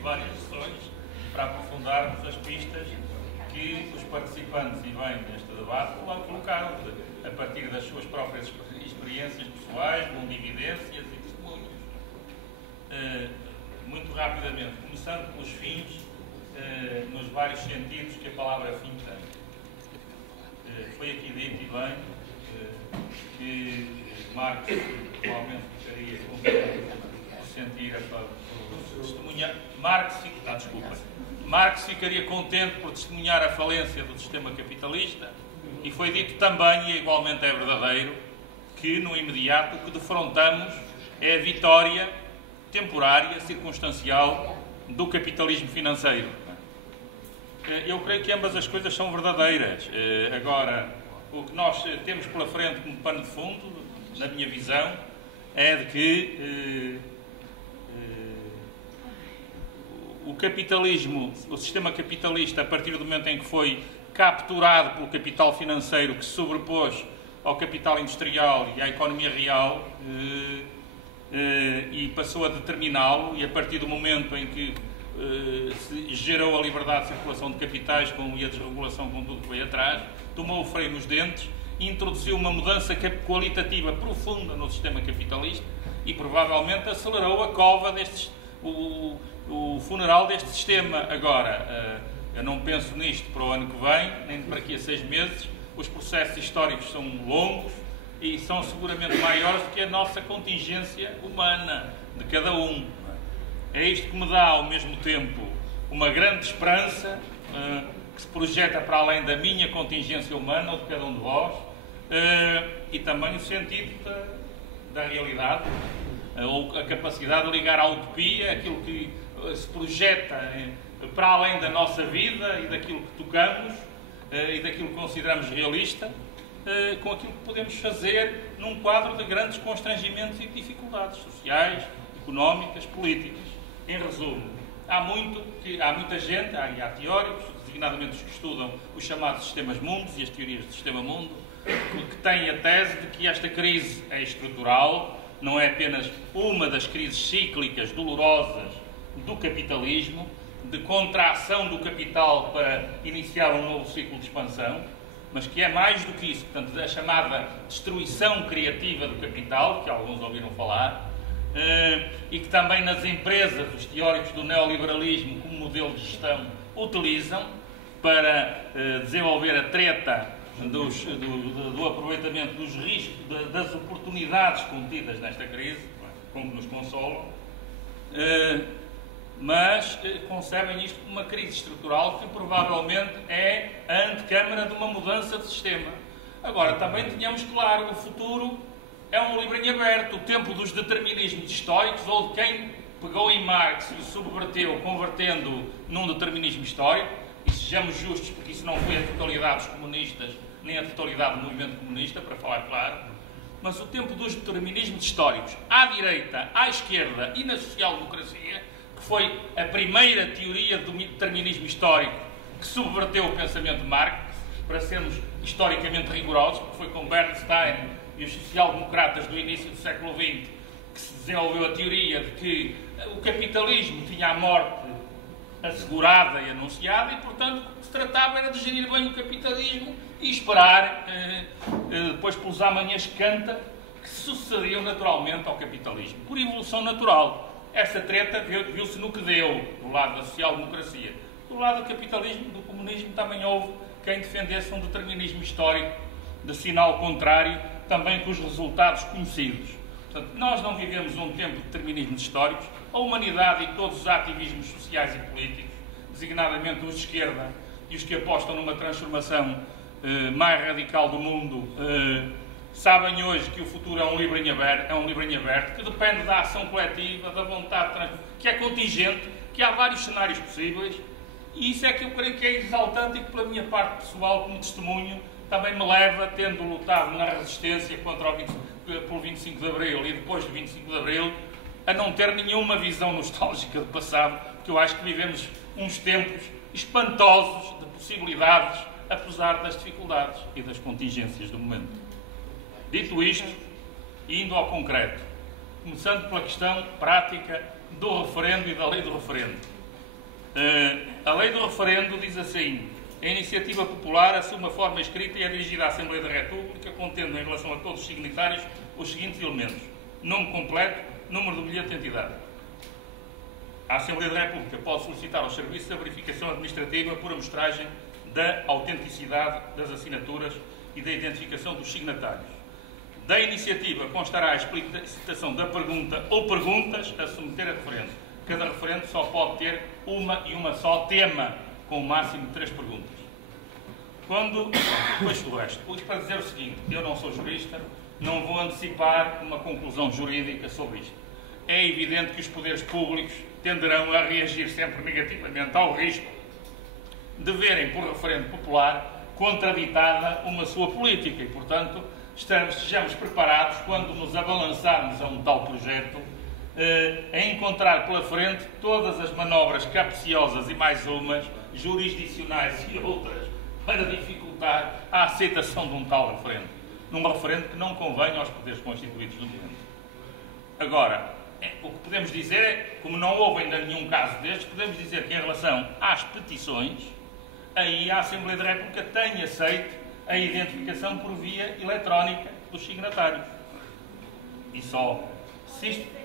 várias sessões para aprofundarmos as pistas que os participantes e bem neste debate colocaram, a partir das suas próprias experiências pessoais, mundividências e testemunhos. Muito rapidamente, começando pelos fins, nos vários sentidos que a palavra fim tem. Foi aqui dito e bem que Marx provavelmente ficaria contente por sentir por testemunhar. Marx ficaria contente por testemunhar a falência do sistema capitalista, e foi dito também, e igualmente é verdadeiro, que no imediato o que defrontamos é a vitória temporária, circunstancial, do capitalismo financeiro. Eu creio que ambas as coisas são verdadeiras. Agora, o que nós temos pela frente como pano de fundo, na minha visão, é de que o capitalismo, o sistema capitalista, a partir do momento em que foi capturado pelo capital financeiro que se sobrepôs ao capital industrial e à economia real, e passou a determiná-lo, e a partir do momento em que se gerou a liberdade de circulação de capitais e a desregulação com tudo que veio atrás, tomou o freio nos dentes e introduziu uma mudança qualitativa profunda no sistema capitalista e provavelmente acelerou a cova o funeral deste sistema. Agora, eu não penso nisto para o ano que vem, nem para aqui a 6 meses. Os processos históricos são longos e são seguramente maiores do que a nossa contingência humana, de cada um. É isto que me dá, ao mesmo tempo, uma grande esperança que se projeta para além da minha contingência humana, ou de cada um de vós, e também o sentido da realidade, ou a capacidade de ligar à utopia, aquilo que se projeta para além da nossa vida e daquilo que tocamos e daquilo que consideramos realista, com aquilo que podemos fazer num quadro de grandes constrangimentos e dificuldades sociais, económicas, políticas. Em resumo, há muita gente, há teóricos, designadamente os que estudam os chamados sistemas mundos e as teorias do sistema mundo, que têm a tese de que esta crise é estrutural, não é apenas uma das crises cíclicas dolorosas do capitalismo, de contração do capital para iniciar um novo ciclo de expansão, mas que é mais do que isso, portanto, a chamada destruição criativa do capital, que alguns ouviram falar, e que também nas empresas os teóricos do neoliberalismo como modelo de gestão utilizam para desenvolver a treta do aproveitamento dos riscos, das oportunidades contidas nesta crise, como nos consolam, mas concebem isto como uma crise estrutural que provavelmente é a antecâmara de uma mudança de sistema. Agora, também tenhamos claro, o futuro é um livro em aberto. O tempo dos determinismos históricos, ou de quem pegou em Marx e o subverteu, convertendo num determinismo histórico, e sejamos justos, porque isso não foi a totalidade dos comunistas, nem a totalidade do movimento comunista, para falar claro, mas o tempo dos determinismos históricos, à direita, à esquerda e na social-democracia, que foi a primeira teoria do determinismo histórico que subverteu o pensamento de Marx, para sermos historicamente rigorosos, porque foi com Bernstein e os social-democratas do início do século XX que se desenvolveu a teoria de que o capitalismo tinha a morte assegurada e anunciada e, portanto, o que se tratava era de gerir bem o capitalismo e esperar, depois pelos amanhãs que canta, que sucederiam naturalmente ao capitalismo, por evolução natural. Essa treta viu-se no que deu, do lado da social-democracia. Do lado do capitalismo, do comunismo, também houve quem defendesse um determinismo histórico de sinal contrário, também com os resultados conhecidos. Portanto, nós não vivemos um tempo de determinismos históricos. A humanidade e todos os ativismos sociais e políticos, designadamente os de esquerda e os que apostam numa transformação mais radical do mundo, sabem hoje que o futuro é um livro em aberto, que depende da ação coletiva, da vontade, que é contingente, que há vários cenários possíveis, e isso é que eu creio que é exaltante e que, pela minha parte pessoal, como testemunho, também me leva, tendo lutado na resistência pelo 25 de Abril e depois do 25 de Abril, a não ter nenhuma visão nostálgica do passado, porque eu acho que vivemos uns tempos espantosos de possibilidades, apesar das dificuldades e das contingências do momento. Dito isto, e indo ao concreto, começando pela questão prática do referendo e da lei do referendo. A lei do referendo diz assim: a iniciativa popular assume a forma escrita e é dirigida à Assembleia da República, contendo em relação a todos os signatários os seguintes elementos: nome completo, número do bilhete de identidade. A Assembleia da República pode solicitar aos serviços a verificação administrativa por amostragem da autenticidade das assinaturas e da identificação dos signatários. Da iniciativa constará a explicitação da pergunta ou perguntas a submeter a referendo. Cada referendo só pode ter uma e uma só tema, com o máximo de 3 perguntas. Depois do resto, isto para dizer o seguinte: eu não sou jurista, não vou antecipar uma conclusão jurídica sobre isto. É evidente que os poderes públicos tenderão a reagir sempre negativamente ao risco de verem por referendo popular contraditada uma sua política e, portanto, estejamos preparados, quando nos abalançarmos a um tal projeto, a encontrar pela frente todas as manobras capciosas e mais umas, jurisdicionais e outras, para dificultar a aceitação de um tal referendo. Num referendo que não convém aos poderes constituídos do momento. Agora, o que podemos dizer é, como não houve ainda nenhum caso destes, podemos dizer que em relação às petições, aí a Assembleia da República tem aceito a identificação por via eletrónica dos signatários. E só se isto,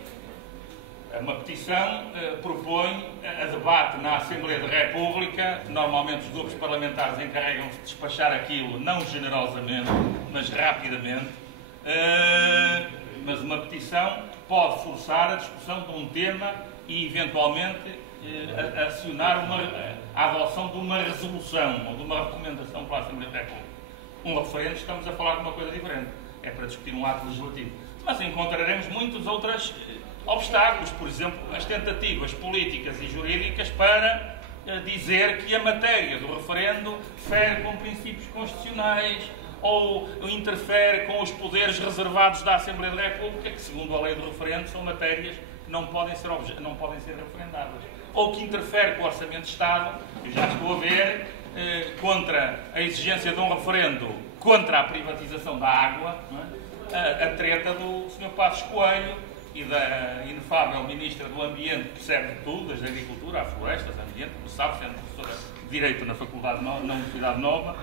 uma petição propõe a debate na Assembleia da República. Normalmente os grupos parlamentares encarregam-se de despachar aquilo, não generosamente, mas rapidamente. Mas uma petição pode forçar a discussão de um tema e, eventualmente, acionar a adoção de uma resolução ou de uma recomendação para a Assembleia da República. Um referendo, estamos a falar de uma coisa diferente. É para discutir um ato legislativo. Mas encontraremos muitos outros obstáculos, por exemplo, as tentativas políticas e jurídicas para dizer que a matéria do referendo fere com princípios constitucionais ou interfere com os poderes reservados da Assembleia da República, que, segundo a lei do referendo, são matérias que não podem ser referendadas. Ou que interfere com o Orçamento de Estado. Eu já estou a ver, contra a exigência de um referendo contra a privatização da água, não é? A treta do Sr. Passos Coelho e da inefável Ministra do Ambiente, que percebe tudo, desde a agricultura, à florestas, ambiente, como sabe, sendo professora de Direito na Universidade Nova.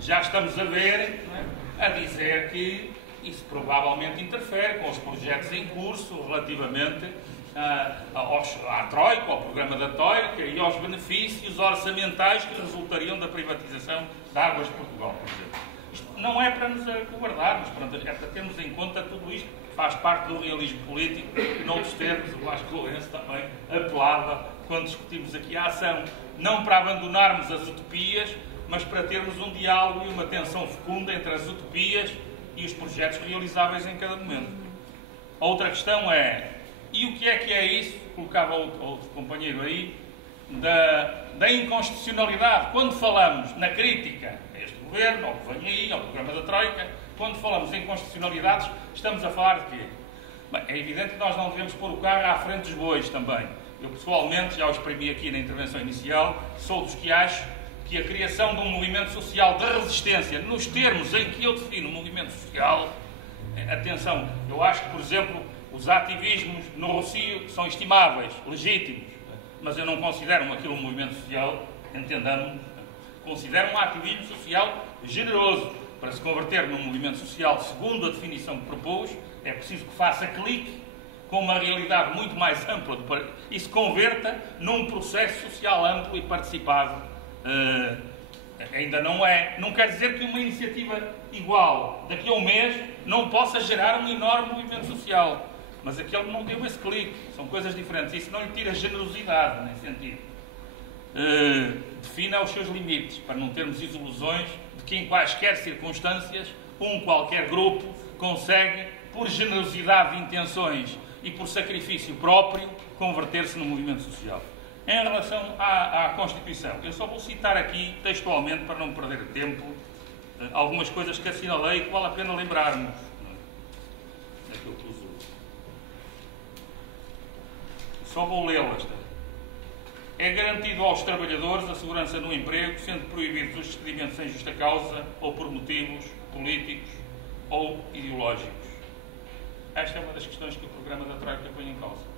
Já estamos a ver, não é, a dizer que isso provavelmente interfere com os projetos em curso relativamente à Troika, ao programa da Troika e aos benefícios orçamentais que resultariam da privatização da Águas de Portugal, por exemplo. Isto não é para nos acovardarmos, é para termos em conta tudo isto, que faz parte do realismo político, e noutros termos o Vasco Lourenço também apelava quando discutimos aqui a ação. Não para abandonarmos as utopias, mas para termos um diálogo e uma tensão fecunda entre as utopias e os projetos realizáveis em cada momento. A outra questão é, e o que é isso, colocava outro companheiro aí, da inconstitucionalidade. Quando falamos na crítica a este governo, ao que vem aí, ao programa da Troika, quando falamos em constitucionalidades, estamos a falar de quê? Bem, é evidente que nós não devemos pôr o carro à frente dos bois também. Eu, pessoalmente, já o exprimi aqui na intervenção inicial, sou dos que acho que a criação de um movimento social de resistência, nos termos em que eu defino o movimento social, atenção, eu acho que, por exemplo, os ativismos no Rossio são estimáveis, legítimos, mas eu não considero aquilo um movimento social, entendamos, considero um ativismo social generoso. Para se converter num movimento social, segundo a definição que propôs, é preciso que faça clique com uma realidade muito mais ampla e se converta num processo social amplo e participado. Ainda não é. Não quer dizer que uma iniciativa igual daqui a um mês não possa gerar um enorme movimento social. Mas aquele não deu esse clique. São coisas diferentes. Isso não lhe tira generosidade, nesse sentido. Defina os seus limites, para não termos ilusões de que em quaisquer circunstâncias qualquer grupo consegue, por generosidade de intenções e por sacrifício próprio, converter-se num movimento social. Em relação à Constituição, eu só vou citar aqui, textualmente, para não perder tempo, algumas coisas que assinalei e que vale a pena lembrarmos. Só vou lê-las. É garantido aos trabalhadores a segurança no emprego, sendo proibidos os despedimentos sem justa causa ou por motivos políticos ou ideológicos. Esta é uma das questões que o programa da Troika põe em causa.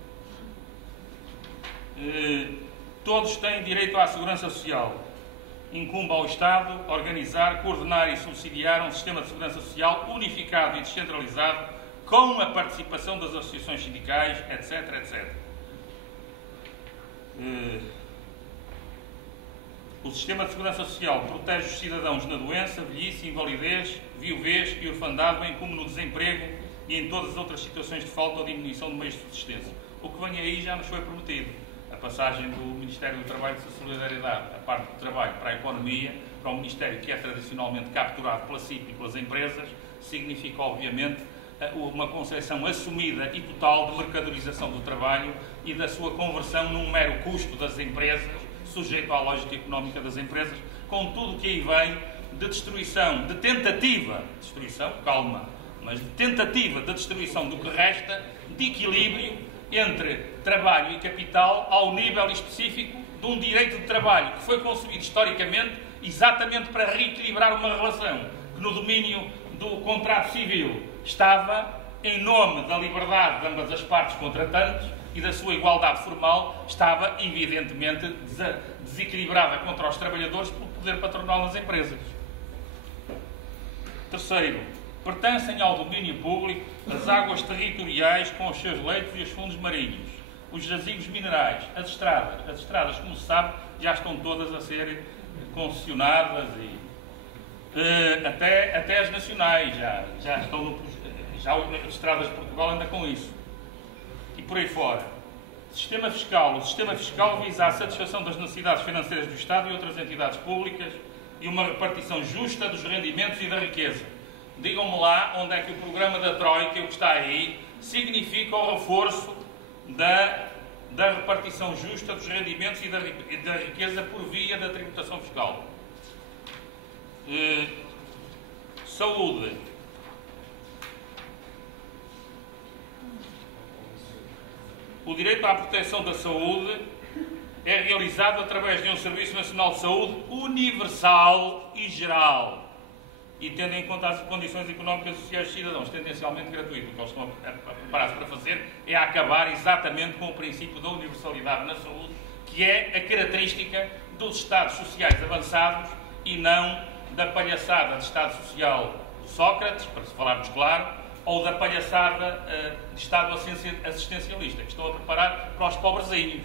todos têm direito à segurança social. Incumbe ao Estado organizar, coordenar e subsidiar um sistema de segurança social unificado e descentralizado com a participação das associações sindicais, etc, etc. O sistema de segurança social protege os cidadãos na doença, velhice, invalidez, viuvez e orfandade, bem como no desemprego e em todas as outras situações de falta ou diminuição de meios de subsistência. O que vem aí já nos foi prometido. A passagem do Ministério do Trabalho e da Solidariedade, a parte do trabalho para a economia, para o Ministério que é tradicionalmente capturado pela CIP e pelas empresas, significa, obviamente, uma concepção assumida e total de mercadorização do trabalho e da sua conversão num mero custo das empresas, sujeito à lógica económica das empresas, com tudo o que aí vem de destruição, de tentativa de destruição, calma, mas de tentativa de destruição do que resta, de equilíbrio entre trabalho e capital ao nível específico de um direito de trabalho que foi concebido historicamente exatamente para reequilibrar uma relação que no domínio do contrato civil estava em nome da liberdade de ambas as partes contratantes e da sua igualdade formal, estava evidentemente desequilibrada contra os trabalhadores pelo poder patronal nas empresas. Terceiro, pertencem ao domínio público as águas territoriais com os seus leitos e os fundos marinhos, os jazigos minerais, as estradas. As estradas, como se sabe, já estão todas a ser concessionadas e até as nacionais já estão as estradas de Portugal anda com isso. E por aí fora. Sistema fiscal. O sistema fiscal visa a satisfação das necessidades financeiras do Estado e outras entidades públicas e uma repartição justa dos rendimentos e da riqueza. Digam-me lá onde é que o programa da Troika, o que está aí, significa o reforço da repartição justa dos rendimentos e da riqueza por via da tributação fiscal. Saúde. O direito à proteção da saúde é realizado através de um Serviço Nacional de Saúde universal e geral e tendo em conta as condições económicas e sociais dos cidadãos, tendencialmente gratuito. O que eles estão a preparar-se para fazer é acabar exatamente com o princípio da universalidade na saúde, que é a característica dos Estados sociais avançados e não da palhaçada de Estado Social de Sócrates, para se falarmos claro, ou da palhaçada de Estado assistencialista, que estão a preparar para os pobrezinhos.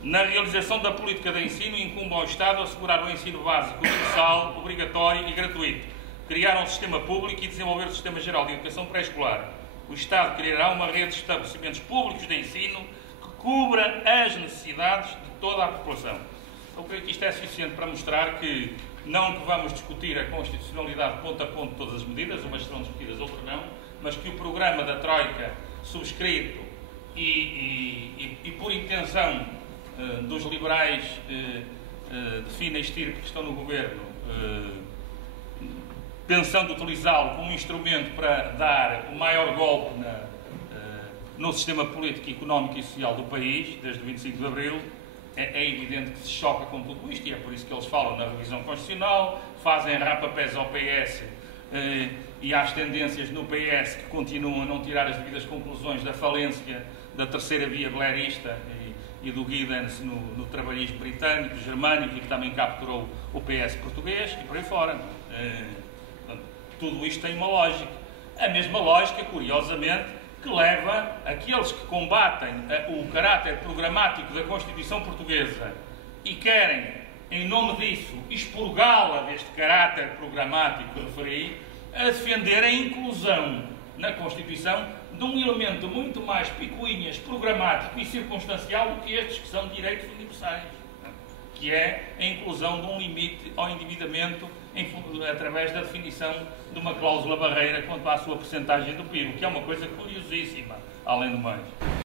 Na realização da política de ensino, incumbe ao Estado assegurar o ensino básico universal, obrigatório e gratuito, criar um sistema público e desenvolver o sistema geral de educação pré-escolar. O Estado criará uma rede de estabelecimentos públicos de ensino que cubra as necessidades de toda a população. Eu creio que isto é suficiente para mostrar que não que vamos discutir a constitucionalidade ponto a ponto de todas as medidas, umas serão discutidas, outras não, mas que o programa da Troika, subscrito e por intenção dos liberais de fina estirpe que estão no governo, pensando utilizá-lo como instrumento para dar o maior golpe no sistema político, económico e social do país, desde o 25 de Abril, é evidente que se choca com tudo isto e é por isso que eles falam na revisão constitucional, fazem rapapés ao PS e às tendências no PS que continuam a não tirar as devidas conclusões da falência da terceira via blairista e do Giddens no trabalhismo britânico, germânico e que também capturou o PS português e por aí fora. Tudo isto tem uma lógica. A mesma lógica, curiosamente, que leva aqueles que combatem o caráter programático da Constituição Portuguesa e querem, em nome disso, expurgá-la deste caráter programático que referi, a defender a inclusão na Constituição de um elemento muito mais picuinhas, programático e circunstancial do que estes que são direitos universais, que é a inclusão de um limite ao endividamento através da definição de uma cláusula barreira quanto à sua percentagem do PIB, que é uma coisa curiosíssima, além do mais.